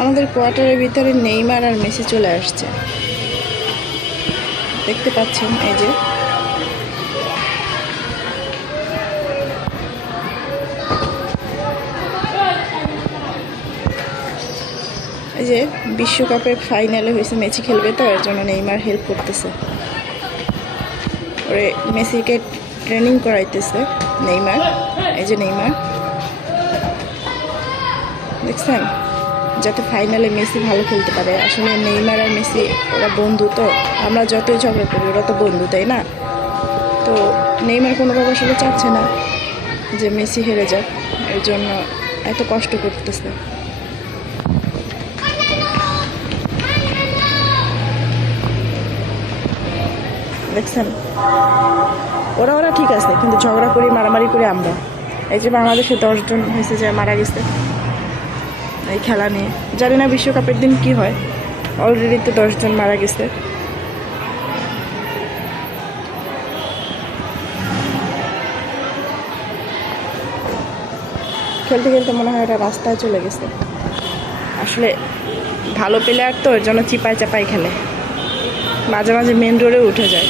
আমাদের কোয়ার্টারের ভিতরে নেইমার আর মেসি চলে আসছে, দেখতে পাচ্ছেন। এই যে বিশ্বকাপের ফাইনালে হয়েছে, মেসি খেলবে তো, এর জন্য নেইমার হেল্প করতেছে, ওরে মেসিকে ট্রেনিং করাইতেছে নেইমার। এই যে নেইমার, দেখছেন, যাতে ফাইনালে মেসি ভালো খেলতে পারে। আসলে নেইমার আর মেসি ওরা বন্ধু, তো আমরা যতই ঝগড়া করি ওরা তো বন্ধু, তাই না? তো নেইমার কোনোভাবে আসলে চাচ্ছে না যে মেসি হেরে যাক, এর জন্য এত কষ্ট করতেছে। দেখছেন, ওরা ঠিক আছে, কিন্তু ঝগড়া করি, মারামারি করি আমরা। এই যে বাংলাদেশে 10 জন হয়েছে যে মারা গেছে এই খেলা নিয়ে, জানি না বিশ্বকাপের দিন কি হয়। অলরেডি তো 10 জন মারা গেছে। খেলতে খেলতে মনে হয় এটা রাস্তায় চলে গেছে। আসলে ভালো প্লেয়ার তো, এর জন্য চিপাই চাপাই খেলে, মাঝে মাঝে মেন রোডে উঠে যায়।